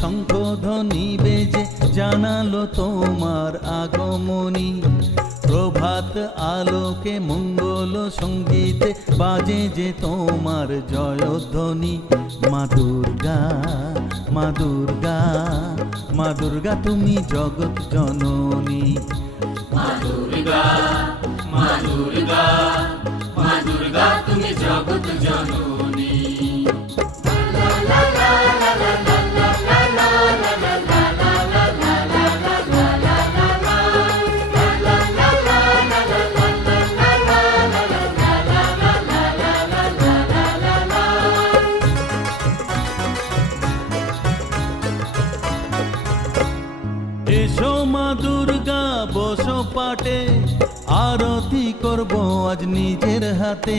শঙ্খধ্বনি বেজে জানালো তোমার আগমনী। প্রভাত আলোকে মঙ্গল সঙ্গীতে বাজে যে তোমার জয়ধ্বনি। মা দুর্গা, মা দুর্গা, মা দুর্গা তুমি জগৎ জননী। মা দুর্গা, মা দুর্গা, মা দুর্গা তুমি জগৎ জননী। এসো মা দুর্গা বসো পাটে, আরতি করব আজ নিজের হাতে।